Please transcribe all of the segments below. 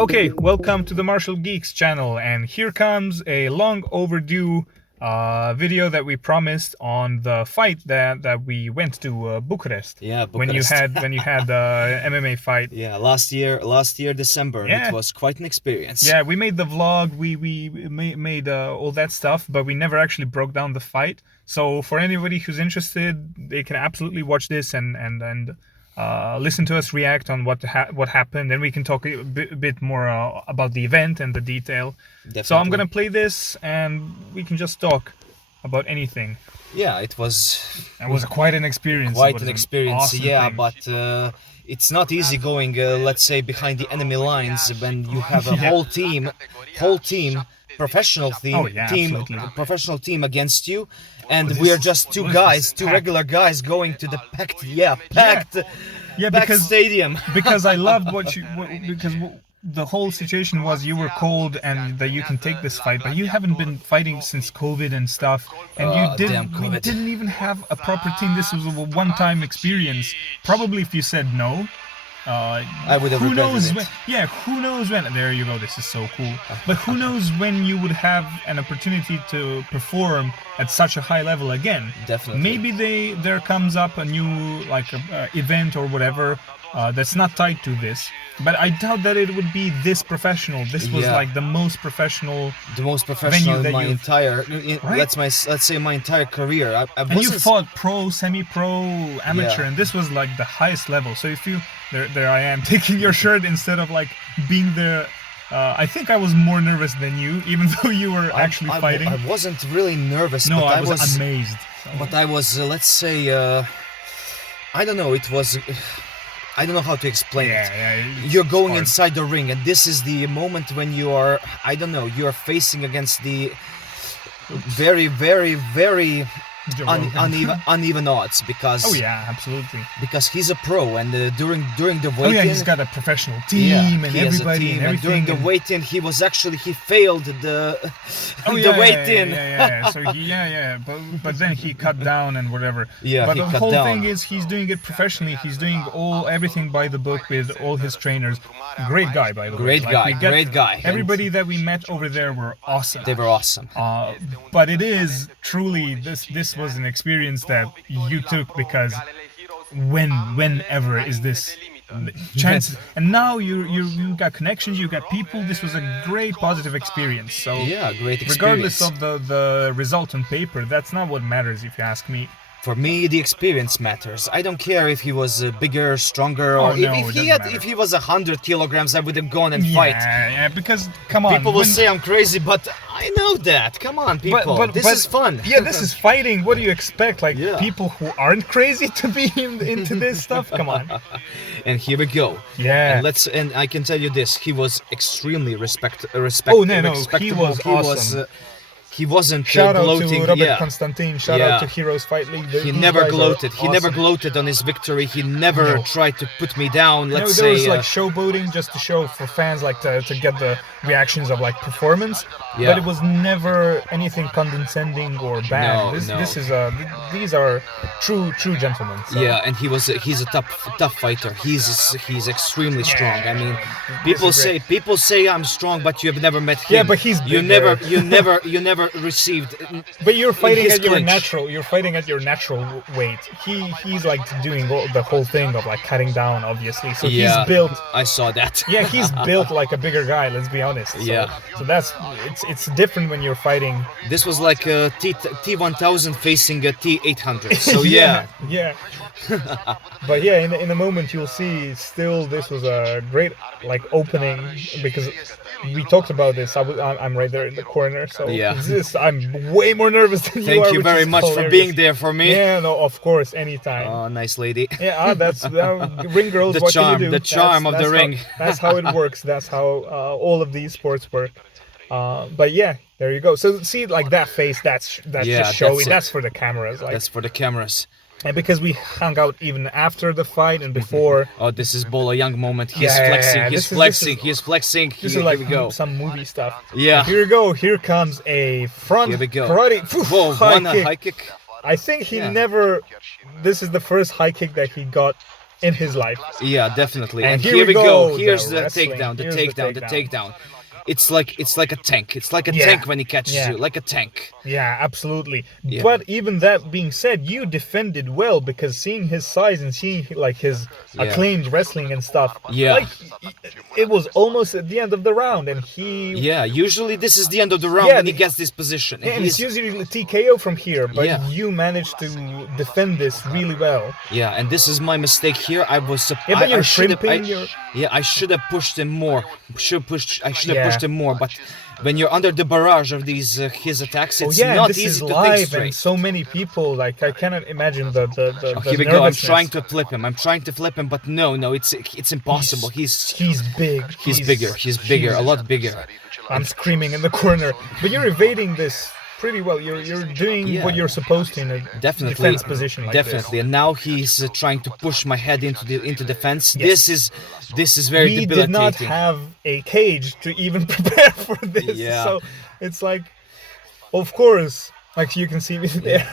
Okay, welcome to the Martial Geeks channel, and here comes a long overdue video that we promised on the fight that we went to Bucharest. Yeah, Bucharest. when you had the MMA fight. Yeah, last year December. Yeah. It was quite an experience. Yeah, we made the vlog, we made all that stuff, but we never actually broke down the fight. So for anybody who's interested, they can absolutely watch this and listen to us react on what happened, and we can talk a bit more about the event and the detail. Definitely. So I'm gonna play this, and we can just talk about anything. Yeah, it was quite an experience. Quite an experience, awesome yeah, thing. but it's not easy going, let's say, behind the enemy lines when you have a whole team, professional professional team against you, and we are just two regular guys going to the packed stadium. Because I loved because the whole situation was you were cold and that you can take this fight, but you haven't been fighting since COVID and stuff, and we didn't even have a proper team. This was a one-time experience. Probably if you said no, I would have. Who knows when? Yeah, who knows when? There you go. This is so cool. But who knows when you would have an opportunity to perform at such a high level again? Definitely. Maybe there comes up a new event or whatever that's not tied to this. But I doubt that it would be this professional. This was like the most professional. The most professional in my entire, right? let's say my entire career. And you fought pro, semi-pro, amateur, and this was like the highest level. So if you, there I am taking your shirt instead of like being there. I think I was more nervous than you, even though you were actually fighting. I wasn't really nervous. No, but I was amazed. So. But I was, let's say, I don't know. It was. I don't know how to explain it. You're going inside the ring, and this is the moment when you are, I don't know, you are facing against the very, very, very uneven odds, because because he's a pro, and during the weigh-in, he's got a professional team and everybody and everything. During the weigh-in, he failed the weigh-in. So but then he cut down and whatever. Yeah, but the whole thing is he's doing it professionally. He's doing everything by the book with all his trainers. Great guy, by the way. Great guy. Everybody that we met over there were awesome. They were awesome. But it is truly this was an experience that you took, because whenever is this chance, and now you got connections, you got people. This was a great positive experience. So yeah, great experience. Regardless of the result on paper, that's not what matters, if you ask me. For me, the experience matters. I don't care if he was bigger, stronger, or if he was 100 kilograms, I would have gone and fight. Yeah, because come on, people will say I'm crazy, but I know that. Come on, people, this is fun. Yeah, this is fighting. What do you expect? Like people who aren't crazy to be into this stuff? Come on. And here we go. Yeah. And I can tell you this: he was extremely respectable. Oh no, he was awesome. He wasn't Shout gloating. Out to Robert Constantine. Shout out to Heroes Fight League. He never gloated. He never gloated on his victory. He never tried to put me down. Let's say there was like showboating just to show for fans, like to get the reactions of like performance. But it was never anything condescending or bad. These are true gentlemen. So. Yeah, and he's a tough fighter. He's extremely strong. I mean, people say I'm strong, but you have never met him. Yeah, but he's bigger. you never received. But you're fighting at your natural. You're fighting at your natural weight. He's like doing the whole thing of like cutting down, obviously. So he's built. I saw that. Yeah, he's built like a bigger guy. Let's be honest. So that's it's different when you're fighting. This was like a T1000 facing a T800. So yeah. But yeah, in the moment you'll see. Still, this was a great like opening, because we talked about this. I'm right there in the corner, so I'm way more nervous than you are. Thank you very much for being there for me. Yeah, no, of course, anytime. Oh, nice lady. Yeah, that's ring girls. The what charm, can you do? the charm of the ring. That's how it works. That's how all of these sports work. But yeah, there you go. So see, like that face, that's just showy. That's for the cameras. Like, that's for the cameras. And because we hung out even after the fight and before. Oh, this is Bolo Young moment. He's flexing. He's flexing. This is like some movie stuff. Yeah. Here we go. Here comes a front karate. Whoa, high kick. I think he never. This is the first high kick that he got in his life. Yeah, definitely. And And here here we we go, go. Here's the the wrestling. takedown, the Here's the takedown, the takedown. takedown. It's like a tank. It's like a Yeah. tank when he catches Yeah. you, like a tank. Yeah, absolutely. Yeah. But even that being said, you defended well, because seeing his size and seeing like his Yeah. acclaimed wrestling and stuff, Yeah. like it was almost at the end of the round, and he Yeah, usually this is the end of the round Yeah, when he the- gets this position. and it's usually TKO from here, but Yeah. you managed to defend this really well. Yeah, and this is my mistake here. I was Yeah, but you're should have shrimping, you're- I should have pushed him more. I should have Yeah. pushed him more, but when you're under the barrage of these his attacks, it's yeah, not this easy is to think live, straight. and so many people. Like I cannot imagine the Here we go. I'm nervousness. trying to flip him. I'm trying to flip him, but no, it's impossible. He's big. bigger. He's bigger, a lot bigger. I'm screaming in the corner, but you're evading this pretty well. You're doing Yeah. what you're supposed to in a Definitely, defense position like definitely. And now he's trying to push my head into defense. Yes. This is this. very We debilitating. did not have a cage to even prepare for this, Yeah. so it's like, of course, like you can see me there.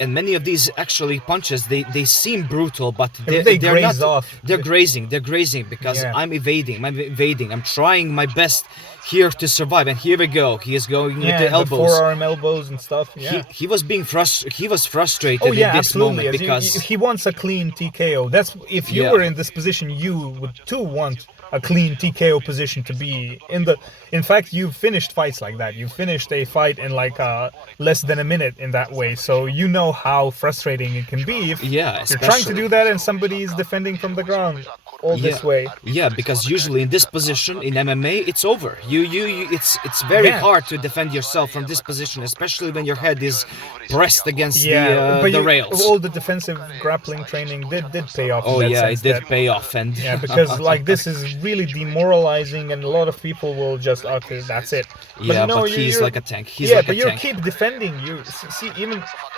And many of these actually punches, they seem brutal, but They they're graze not. off. They're grazing because Yeah. I'm evading. I'm trying my best here to survive. And here we go. He is going with the elbows. forearm elbows and stuff. Yeah. He was being He was frustrated Oh yeah, in this absolutely. moment As you- because he wants a clean TKO. That's if you Yeah. were in this position, you would too want a clean TKO position to be in the. In fact, you've finished fights like that. You finished a fight in like less than a minute in that way. So you know how frustrating it can be if Yeah, you're trying to especially- do that and somebody is defending from the ground all this way. Yeah, because usually in this position in MMA, it's over. It's very Yeah. hard to defend yourself from this position, especially when your head is pressed against Yeah, but the rails. all the defensive grappling training did pay off. Oh in that yeah, sense it did that- pay off, and Yeah, because like this is really demoralizing, and a lot of people will just okay, that's it. yeah, no, but he's you're- like a tank. He's yeah, like but a you tank. keep defending. You see,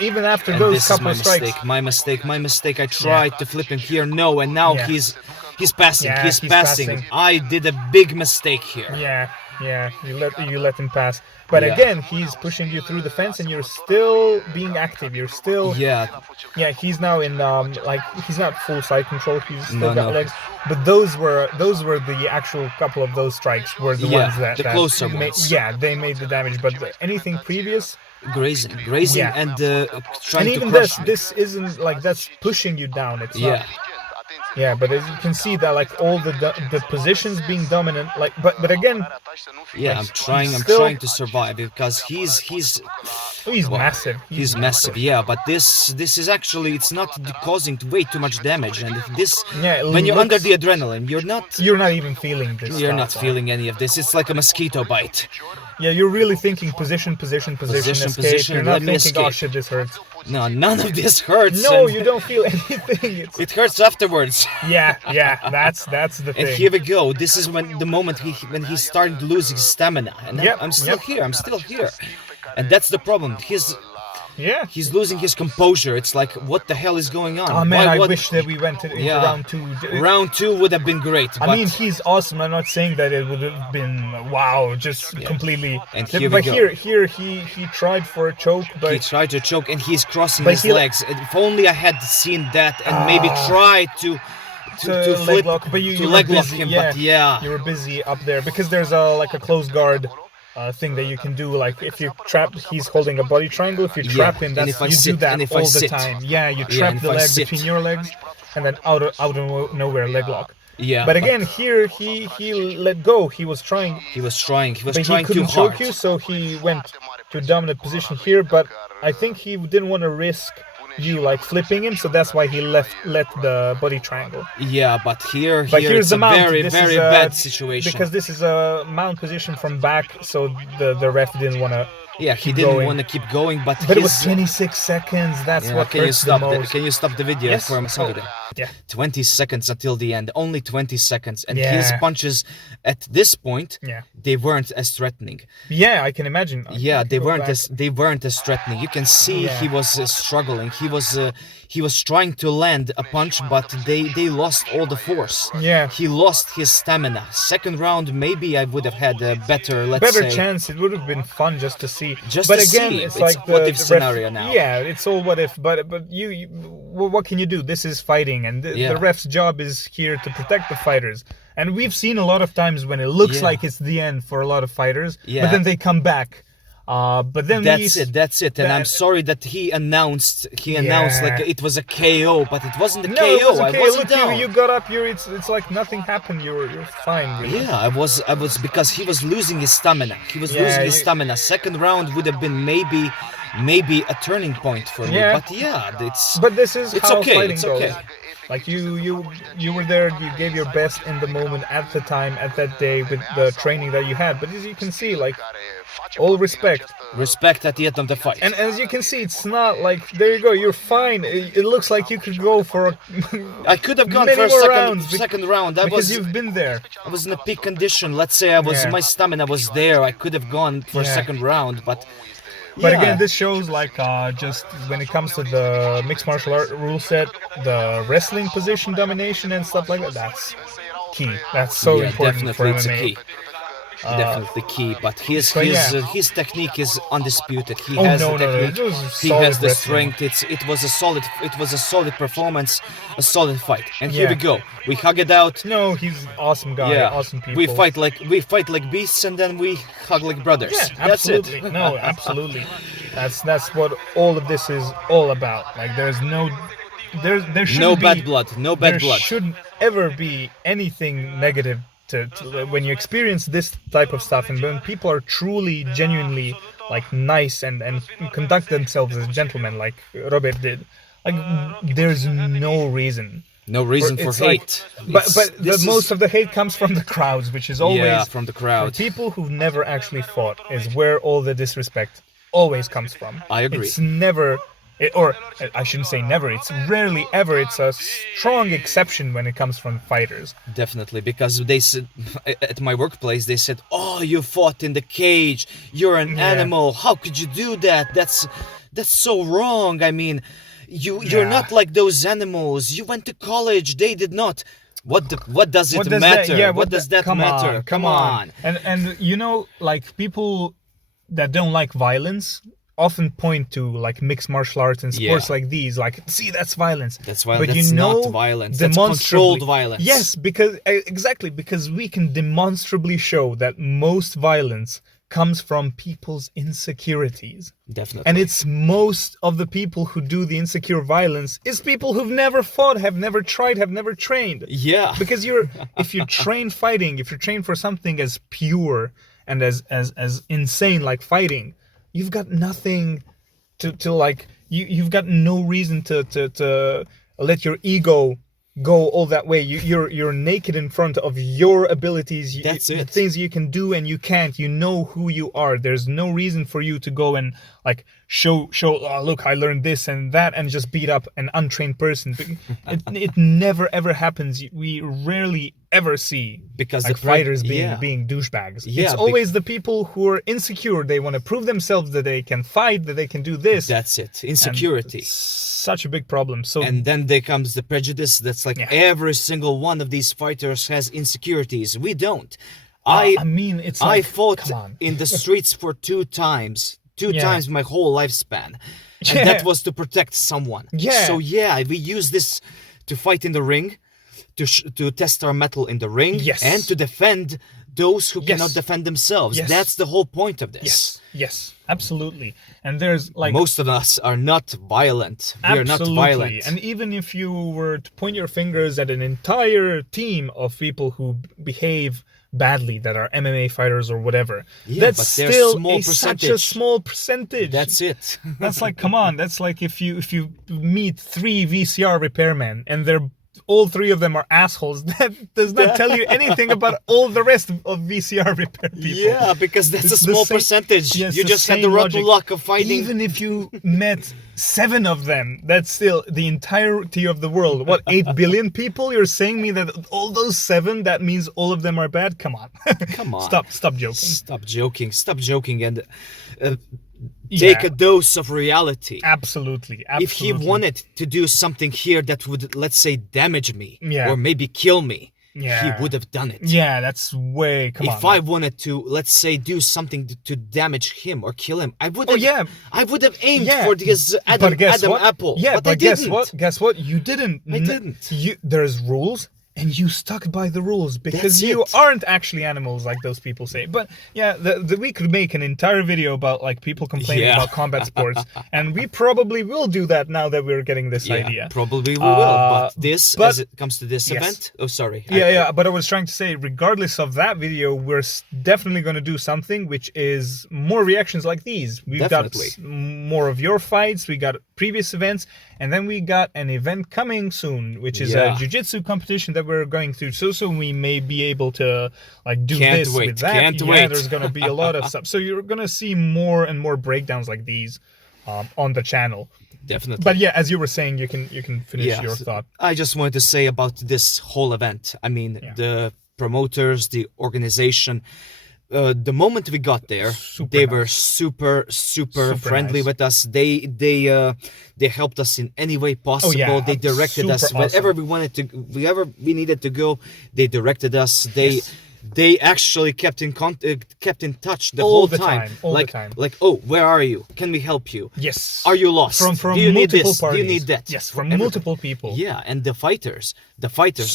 even after And those this is couple my of strikes. mistake. My mistake. I tried to flip him here, no, and now Yeah. he's passing. Yeah, he's he's passing. passing. I did a big mistake here. Yeah, you let him pass. But Yeah. again, he's pushing you through the fence, and you're still being active. You're still Yeah, He's now in like he's not full side control. He's still got No. legs. But those were the actual couple of those strikes were the Yeah, ones that the that closer made, ones. Yeah, they made the damage. But anything previous, grazing, Yeah. and trying and to even crush me. this isn't like that's pushing you down. It's Yeah. not. Yeah, but as you can see that like all the positions being dominant, like but again, Yeah, I'm still- trying to survive because he's massive. He's massive, yeah, but this is actually it's not causing way too much damage, and if this Yeah, it when you're under looks- the adrenaline, you're not even feeling this. you're stuff, not feeling any of this. It's like a mosquito bite. Yeah, you're really thinking position, escape. Position, You're not let me thinking, oh escape. shit, this hurts. No, none of this hurts. No, and you don't feel anything. It's, It hurts afterwards. yeah, that's the And thing. here we go. This is when the moment when he's starting to lose his stamina, and Yep, I'm still yep. here. I'm still here, and that's the problem. Yeah. He's losing his composure. It's like, what the hell is going on? Oh man, Why- I what- wish that we went into Yeah. round two. Round 2 would have been great. I but mean, he's awesome. I'm not saying that it would have been wow, just completely. And here we but go. here he tried for a choke, but he tried to choke and he's crossing But his he- legs. If only I had seen that and maybe tried to to flip, leg lock, but you were leg lock busy, him. yeah. But yeah, you were busy up there because there's a close guard thing that you can do. Like if you trap, he's holding a body triangle. If you trap him, and that's if I you do sit- that and if I all the sit. time. Yeah, you Yeah, trap and the if I leg sit. between your legs, and then out of nowhere leg lock. yeah. But again, here he let go. He was trying, he was trying but he too couldn't hard. choke you, so he went to a dominant position here. But I think he didn't want to risk you like flipping him, so that's why he let the body triangle. Yeah, but here But here's it's the a mount. very This very is bad situation. because this is a mount position from back, so the ref didn't want to. yeah, he keep didn't going. want to keep going, but But it was his- 26 seconds. That's yeah, what can you hurts stop the most. can you stop the video Yes. for a second? Yeah. 20 seconds until the end, only 20 seconds, and Yeah. his punches at this point Yeah. they weren't as threatening. Yeah, I can imagine. Yeah, they Go weren't back. they weren't as threatening. You can see Yeah. he was struggling. He was trying to land a punch, but they lost all the force. Yeah. He lost his stamina. Second round, maybe I would have had a better, let's Better say, chance. It would have been fun just to see. Just but to again, see. it's It's like what the if ref- scenario now. Yeah, it's all what if. But what can you do? This is fighting, and the ref's job is here to protect the fighters. And we've seen a lot of times when it looks like it's the end for a lot of fighters, but then they come back. But then that's it. And I'm sorry that he announced like it was a KO, but it wasn't a KO. It was a KO. I wasn't Look, down. you got up. It's like nothing happened. You're fine. Really. Yeah, I was because he was losing his stamina. Stamina. Second round would have been maybe a turning point for me. But But this is how okay. fighting It's goes. okay. Like you were there. You gave your best in the moment at the time, at that day, with the training that you had. But as you can see, like, all respect at the end of the fight. And as you can see, it's not like, there you go, you're fine. It looks like you could go for I could have gone for a second round. Because you've been there. I was in a peak condition. Let's say my stamina was there. I could have gone for a second round, but again, this shows like just when it comes to the mixed martial art rule set, the wrestling position domination and stuff like that, that's key. That's so important for MMA. It's a key. Definitely key, but his technique is undisputed. He has the technique. He has the strength. It was a solid performance, a solid fight. And here we go. We hug it out. No, he's an awesome guy. Awesome people. We fight like beasts, and then we hug like brothers. Yeah, absolutely. That's it. No, absolutely. That's what all of this is all about. Like there shouldn't no be bad blood. No bad blood. There shouldn't ever be anything negative. To when you experience this type of stuff, and when people are truly, genuinely like nice and conduct themselves as gentlemen, like Robert did, like there's no reason for hate. But most of the hate comes from the crowds, which is always from the crowd. People who've never actually fought is where all the disrespect always comes from. I agree. It's never. Or I shouldn't say never, it's rarely ever, it's a strong exception when it comes from fighters. Definitely, because they said, at my workplace, they said, oh, you fought in the cage, you're an animal, how could you do that? That's so wrong. I mean, you're not like those animals, you went to college, they did not. What does it matter? What does that matter? Come on. And you know, like people that don't like violence often point to like mixed martial arts and sports like these, like, see, that's violence. That's violence. But that's not violence. That's controlled violence. Yes, because we can demonstrably show that most violence comes from people's insecurities. Definitely. And it's most of the people who do the insecure violence is people who've never fought, have never tried, have never trained. Yeah. Because if you train fighting, if you're trained for something as pure and as insane like fighting, you've got nothing to like. You've got no reason to let your ego go all that way. You're naked in front of your abilities. That's it. Things you can do and you can't. You know who you are. There's no reason for you to go and like show. Oh, look, I learned this and that, and just beat up an untrained person. It never ever happens. We rarely ever see because like fighters being douchebags. Yeah, it's always the people who are insecure. They want to prove themselves that they can fight, that they can do this. That's it. Insecurity. Such a big problem. So and then there comes the prejudice. That's like every single one of these fighters has insecurities. We don't. I mean, it's like, I fought in the streets for two times my whole lifespan, and that was to protect someone. So we use this to fight in the ring, to test our mettle in the ring, and to defend those who cannot defend themselves. That's the whole point of this. Yes, absolutely. And there's like most of us are not violent. We are not violent. And even if you were to point your fingers at an entire team of people who behave badly, that are MMA fighters or whatever, that's still such a small percentage. That's it. That's like, come on, that's like if you meet 3 VCR repairmen and they're all 3 of them are assholes, that does not tell you anything about all the rest of VCR repair people. Yeah, because that's a small percentage. You just had the rotten luck of fighting. Even if you met 7 of them, that's still the entirety of the world. What, 8 billion people? You're saying me that all those 7, that means all of them are bad? Come on. Come on. Stop joking. Stop joking and take a dose of reality. Absolutely. If he wanted to do something here that would, let's say, damage me or maybe kill me, he would have done it. Yeah, that's way. Come on. If I wanted to, let's say, do something to damage him or kill him, I would have. I would have aimed for his Adam apple. Yeah, but I guess didn't. what? Guess what? You didn't. I didn't. There's rules. And you stuck by the rules because you aren't actually animals like those people say. But yeah, we could make an entire video about like people complaining about combat sports, and we probably will do that now that we're getting this idea. Probably we will. But as it comes to this event, oh sorry. But I was trying to say, regardless of that video, we're definitely going to do something which is more reactions like these. We've got more of your fights. We got previous events, and then we got an event coming soon, which is a jiu-jitsu competition that we're going through. So we may be able to like do with that. Can't wait. There's going to be a lot of stuff. So you're going to see more and more breakdowns like these on the channel. Definitely. But yeah, as you were saying, you can finish your thought. I just wanted to say about this whole event. I mean, the promoters, the organization. The moment we got there, they were super friendly with us. They helped us in any way possible. They directed us wherever we wanted to, wherever we needed to go. They directed us. They actually kept in touch the whole time. Like, oh, where are you? Can we help you? Yes. Are you lost? From do you need multiple this? parties. Do you need that? Yes, from multiple people. Yeah, and the fighters,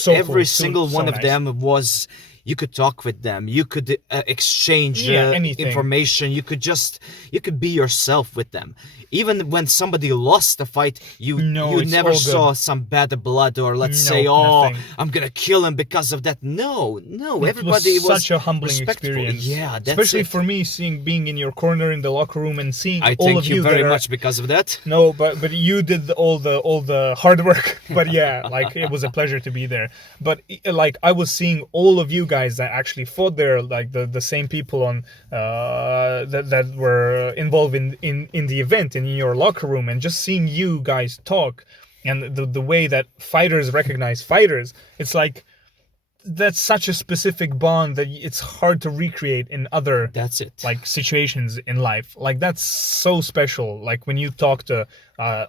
every single one of them was. You could talk with them. You could exchange information. You could be yourself with them. Even when somebody lost a fight, you never saw some bad blood or let's say, nothing. I'm gonna kill him because of that. No, everybody was such a humbling experience. Yeah, especially for me, being in your corner in the locker room and seeing all of you. I thank you very much because of that. No, but you did all the hard work. But yeah, like it was a pleasure to be there. But like I was seeing all of you guys that actually fought there, like the same people on that were involved in the event in your locker room, and just seeing you guys talk and the way that fighters recognize fighters, it's like that's such a specific bond that it's hard to recreate in other like situations in life. Like that's so special. Like when you talk to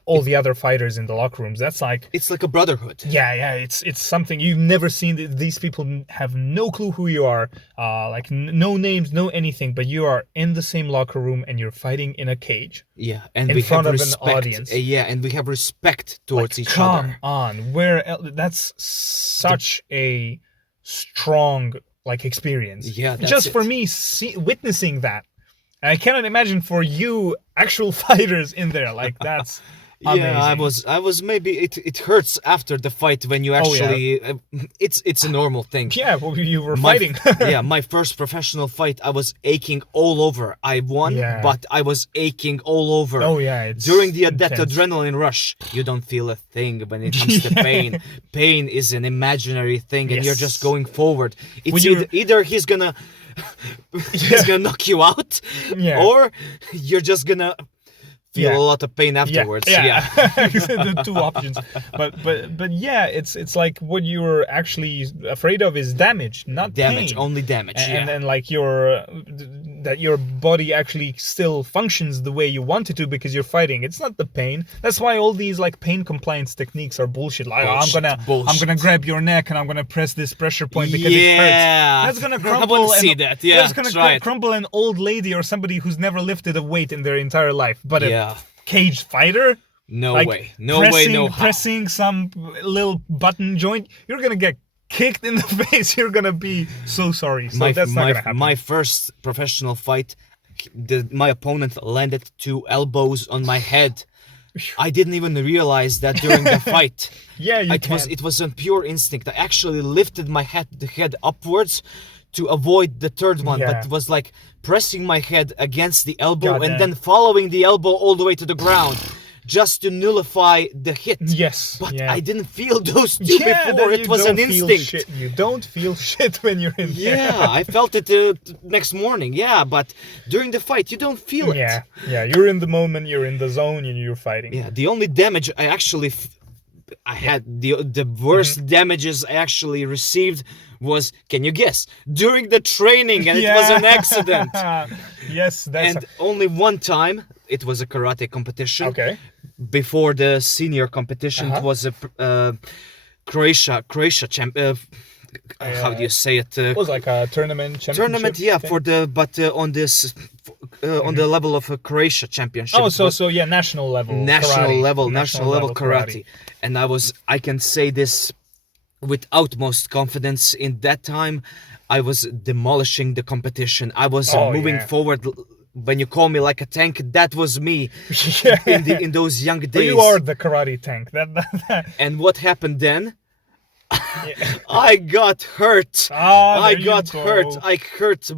all the other fighters in the locker rooms, that's like it's like a brotherhood. Yeah, it's something you've never seen. These people have no clue who you are, like no names, no anything, but you are in the same locker room and you're fighting in a cage. Yeah, and in front of an audience. Yeah, and we have respect towards each Come other. on, that's such a strong like experience. Yeah, just for me witnessing that. I cannot imagine for you actual fighters in there. Like that's amazing. Yeah, I was maybe it hurts after the fight when you actually it's a normal thing. Yeah, well, you were fighting. Yeah, my first professional fight, I was aching all over. I won, but I was aching all over. Oh yeah, it's during that adrenaline rush, you don't feel a thing when it comes to pain. Pain is an imaginary thing, and you're just going forward. It's either he's gonna knock you out, or you're just gonna feel a lot of pain afterwards. Yeah. The two options. But yeah, it's like what you're actually afraid of is damage, not damage, pain. Only damage. And then like that your body actually still functions the way you want it to because you're fighting. It's not the pain. That's why all these like pain compliance techniques are bullshit. Like I'm gonna grab your neck and I'm gonna press this pressure point because it hurts. That's gonna crumble. I want to see that. Yeah, that's gonna crumble an old lady or somebody who's never lifted a weight in their entire life. But a caged fighter? No way. No way, no how. Pressing some little button joint, you're gonna get kicked in the face. You're gonna be so sorry. So that's not gonna happen. My first professional fight, my opponent landed 2 elbows on my head. I didn't even realize that during the fight. It was on pure instinct. I actually lifted my head upwards to avoid the third one, but it was like pressing my head against the elbow and then following the elbow all the way to the ground just to nullify the hit. Yes. But I didn't feel those two before. It was an instinct. You don't feel shit when you're in there. Yeah, I felt it next morning. Yeah, but during the fight, you don't feel it. Yeah, you're in the moment, you're in the zone, and you're fighting. Yeah, the only damage I actually I had the worst damages I actually received was, can you guess, during the training, and it was an accident. Yes, and only one time. It was a karate competition. Okay. Before the senior competition, it was a Croatia how do you say it? It was like a tournament championship. Tournament, yeah, thing? for the on this on the level of a Croatia championship. Oh, so yeah, national level. National karate. level karate. And I can say this with utmost confidence. In that time, I was demolishing the competition. I was moving forward. When you call me like a tank, that was me in those young days. Well, you are the karate tank. And what happened then? I got hurt. I hurt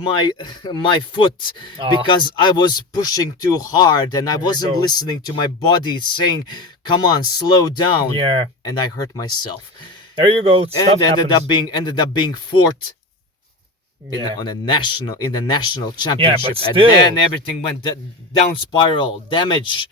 my foot because I was pushing too hard and I wasn't listening to my body saying, "Come on, slow down." Yeah. And I hurt myself. There you go. Stuff and ended up being fourth in the national championship. But still, and then everything went down spiral, damage.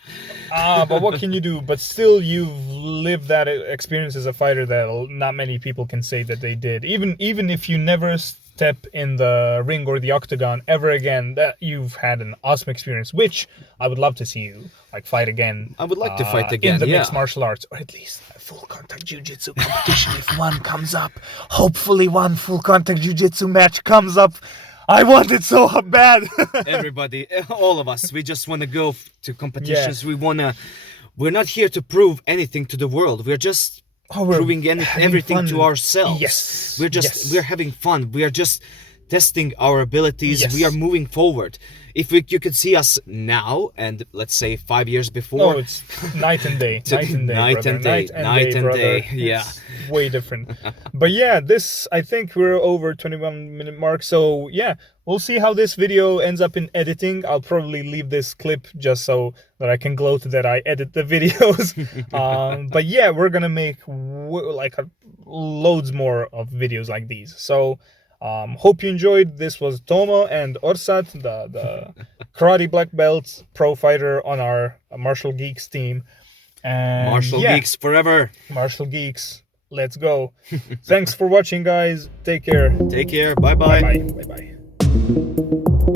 But what can you do? But still, you've lived that experience as a fighter that not many people can say that they did. Even if you never step in the ring or the octagon ever again, that you've had an awesome experience, which I would love to see you fight again. I would like to fight again in the mixed martial arts, or at least a full contact jiu-jitsu competition if one comes up. Hopefully one full contact jiu-jitsu match comes up. I want it so bad. Everybody, all of us, we just want to go to competitions. We're not here to prove anything to the world. We're just proving everything fun to ourselves. Yes. We're having fun. We are just testing our abilities. Yes. We are moving forward. If you could see us now and let's say 5 years before, it's night and day. Night and day. Yeah. It's way different. But yeah, I think we're over 21-minute mark. So yeah, we'll see how this video ends up in editing. I'll probably leave this clip just so that I can gloat that I edit the videos. But yeah, we're gonna make loads more of videos like these. So hope you enjoyed. This was Tomo and Orsat, the karate black belts pro fighter on our Martial Geeks team. And Martial Geeks forever. Martial Geeks. Let's go. Thanks for watching, guys. Take care. Take care. Bye-bye. Bye-bye. Bye-bye.